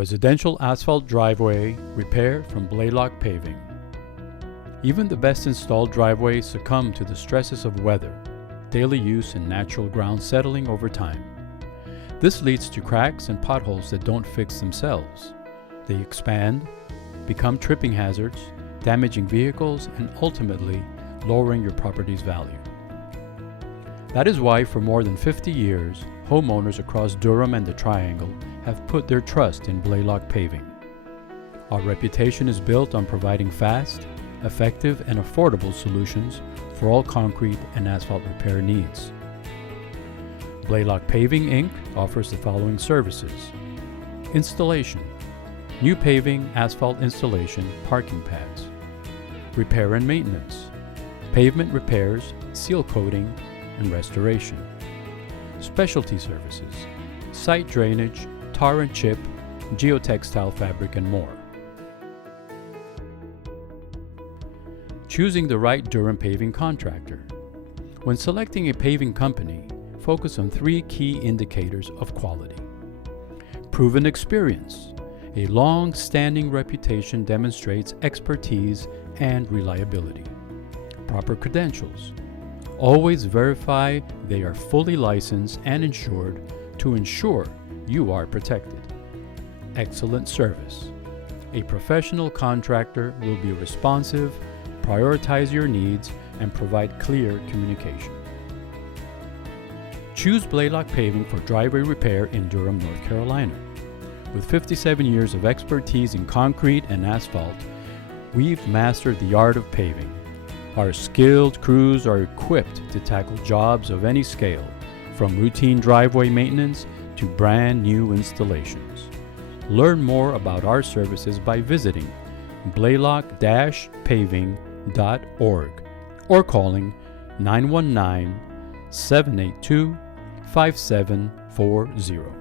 Residential asphalt driveway repair from Blalock Paving. Even the best installed driveways succumb to the stresses of weather, daily use, and natural ground settling over time. This leads to cracks and potholes that don't fix themselves. They expand, become tripping hazards, damaging vehicles, and ultimately lowering your property's value. That is why for more than 50 years, homeowners across Durham and the Triangle have put their trust in Blalock Paving. Our reputation is built on providing fast, effective, and affordable solutions for all concrete and asphalt repair needs. Blalock Paving Inc. offers the following services: installation, new paving, asphalt installation, parking pads; repair and maintenance, pavement repairs, seal coating, and restoration; specialty services, site drainage, tar and chip, geotextile fabric, and more. Choosing the right Durham paving contractor. When selecting a paving company, focus on 3 key indicators of quality. Proven experience. A long-standing reputation demonstrates expertise and reliability. Proper credentials. Always verify they are fully licensed and insured to ensure you are protected. Excellent service. A professional contractor will be responsive, prioritize your needs, and provide clear communication. Choose Blalock Paving for driveway repair in Durham, North Carolina. With 57 years of expertise in concrete and asphalt, we've mastered the art of paving. Our skilled crews are equipped to tackle jobs of any scale, from routine driveway maintenance to brand new installations. Learn more about our services by visiting blalock-paving.org or calling 919-782-5740.